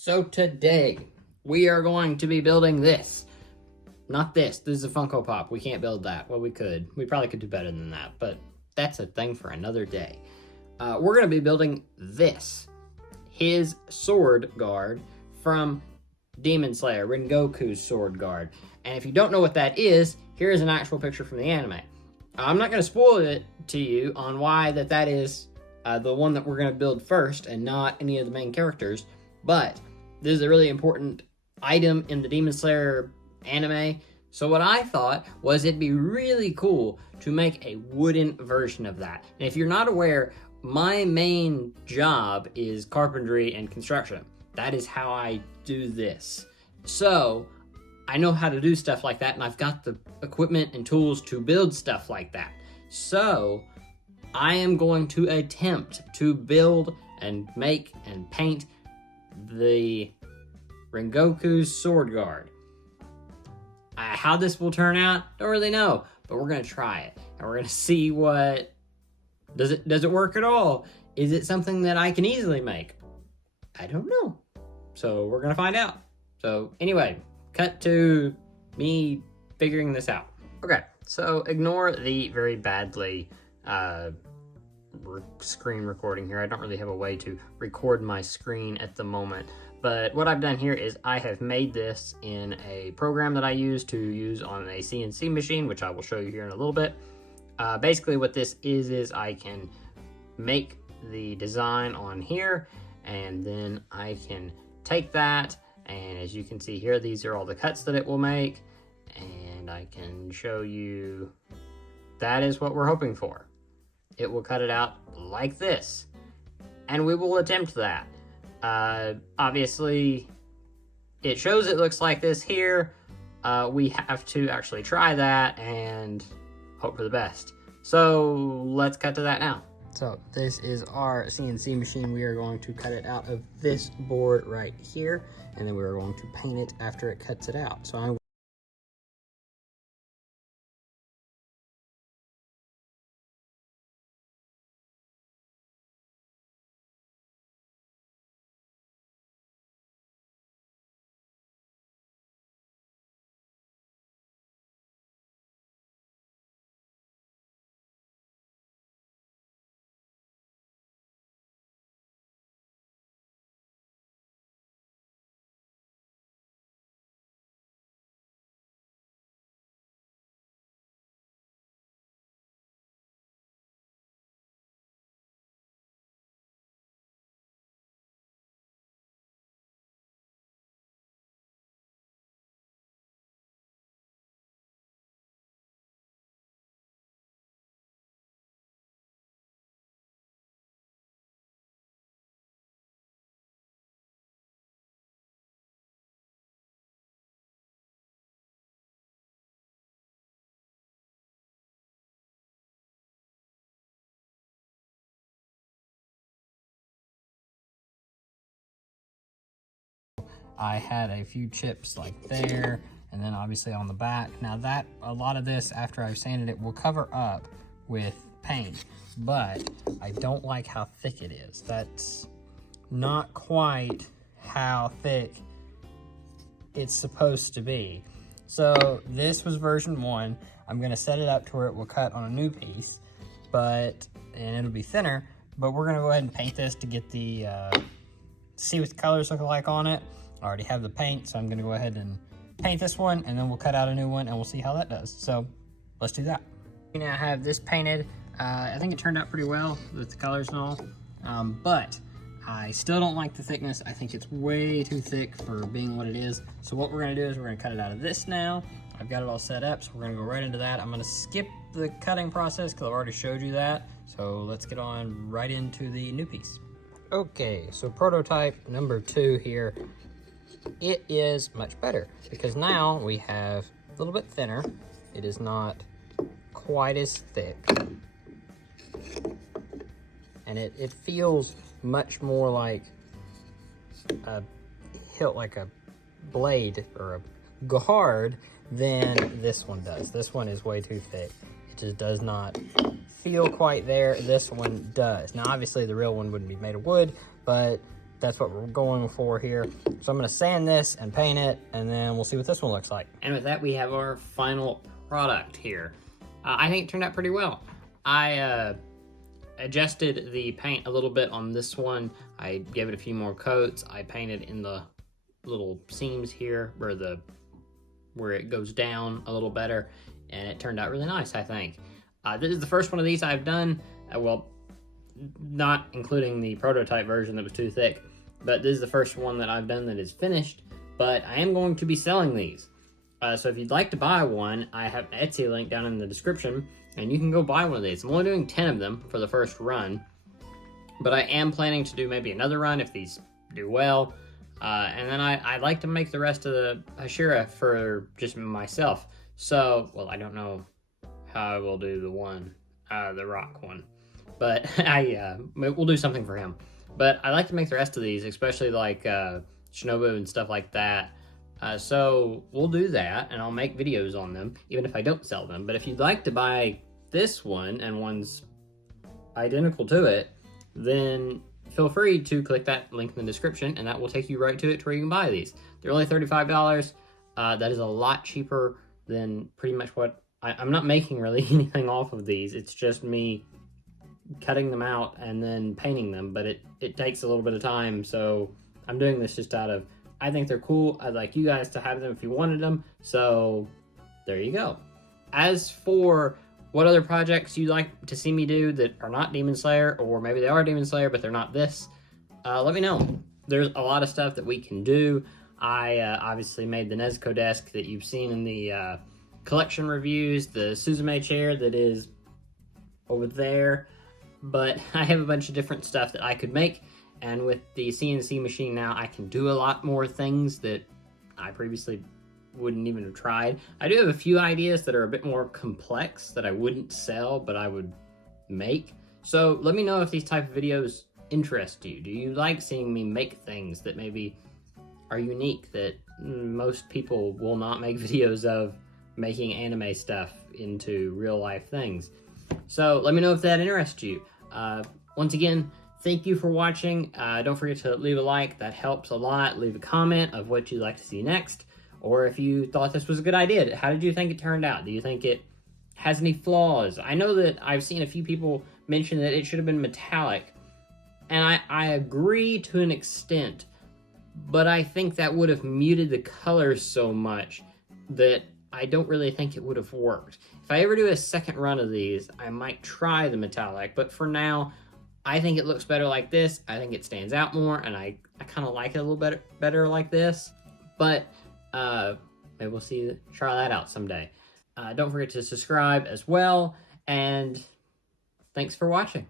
So today, we are going to be building this. Not this. This is a Funko Pop. We can't build that. Well, we could. We probably could do better than that, but that's a thing for another day. We're going to be building this. His sword guard from Demon Slayer, Rengoku's sword guard. And if you don't know what that is, here is an actual picture from the anime. I'm not going to spoil it to you on why that is the one that we're going to build first and not any of the main characters, but this is a really important item in the Demon Slayer anime. So what I thought was it'd be really cool to make a wooden version of that. And if you're not aware, my main job is carpentry and construction. That is how I do this. So I know how to do stuff like that, and I've got the equipment and tools to build stuff like that. So I am going to attempt to build and make and paint the Rengoku's sword guard. How this will turn out, don't really know, but we're gonna try it, and we're gonna see what does it work at all? Is it something that I can easily make? I don't know. So we're gonna find out. So anyway, cut to me figuring this out. Okay, so ignore the very badly screen recording here. I don't really have a way to record my screen at the moment, but what I've done here is I have made this in a program that I use on a CNC machine, which I will show you here in a little bit. Basically what this is I can make the design on here, and then I can take that, and as you can see here, these are all the cuts that it will make, and I can show you that is what we're hoping for. It will cut it out like this, and we will attempt that. Obviously, it shows it looks like this here. We have to actually try that and hope for the best. So let's cut to that now. So this is our CNC machine. We are going to cut it out of this board right here, and then we're going to paint it after it cuts it out. So I had a few chips like there, and then obviously on the back. Now a lot of this, after I've sanded it, will cover up with paint, but I don't like how thick it is. That's not quite how thick it's supposed to be. So this was version 1. I'm gonna set it up to where it will cut on a new piece, and it'll be thinner, but we're gonna go ahead and paint this to get the, see what the colors look like on it. I already have the paint, so I'm gonna go ahead and paint this one, and then we'll cut out a new one, and we'll see how that does. So let's do that. We now have this painted. I think it turned out pretty well with the colors and all, but I still don't like the thickness. I think it's way too thick for being what it is. So what we're gonna do is we're gonna cut it out of this now. I've got it all set up, so we're gonna go right into that. I'm gonna skip the cutting process because I've already showed you that. So let's get on right into the new piece. Okay, so prototype number 2 here. It is much better because now we have a little bit thinner. It is not quite as thick, and it feels much more like a hilt, like a blade or a guard, than this one does. This one is way too thick. It just does not feel quite there. This one does. Now obviously the real one wouldn't be made of wood, but that's what we're going for here. So I'm gonna sand this and paint it, and then we'll see what this one looks like. And with that, we have our final product here. I think it turned out pretty well. I adjusted the paint a little bit on this one. I gave it a few more coats. I painted in the little seams here where it goes down a little better, and it turned out really nice, I think. This is the first one of these I've done. Well, not including the prototype version that was too thick, but this is the first one that I've done that is finished, but I am going to be selling these. So if you'd like to buy one, I have an Etsy link down in the description, and you can go buy one of these. I'm only doing 10 of them for the first run, but I am planning to do maybe another run if these do well. And then I'd like to make the rest of the Hashira for just myself. So, well, I don't know how I will do the rock one, but we'll do something for him. But I like to make the rest of these, especially like Shinobu and stuff like that. So we'll do that, and I'll make videos on them, even if I don't sell them. But if you'd like to buy this one, and one's identical to it, then feel free to click that link in the description, and that will take you right to it to where you can buy these. They're only $35. That is a lot cheaper than pretty much what... I'm not making really anything off of these. It's just me cutting them out and then painting them, but it takes a little bit of time, so I'm doing this just out of... I think they're cool. I'd like you guys to have them if you wanted them, so there you go. As for what other projects you'd like to see me do that are not Demon Slayer, or maybe they are Demon Slayer but they're not this, let me know. There's a lot of stuff that we can do. I obviously made the Nezuko desk that you've seen in the collection reviews, the Suzume chair that is over there, but I have a bunch of different stuff that I could make. And with the CNC machine now, I can do a lot more things that I previously wouldn't even have tried. I do have a few ideas that are a bit more complex that I wouldn't sell, but I would make. So let me know if these type of videos interest you. Do you like seeing me make things that maybe are unique, that most people will not make videos of, making anime stuff into real life things? So let me know if that interests you. Once again, thank you for watching. Don't forget to leave a like. That helps a lot. Leave a comment of what you'd like to see next, or if you thought this was a good idea. How did you think it turned out? Do you think it has any flaws? I know that I've seen a few people mention that it should have been metallic, and I agree to an extent, but I think that would have muted the colors so much that I don't really think it would have worked. If I ever do a second run of these, I might try the metallic, but for now, I think it looks better like this. I think it stands out more, and I kind of like it a little better like this. But maybe we'll try that out someday. Don't forget to subscribe as well, and thanks for watching.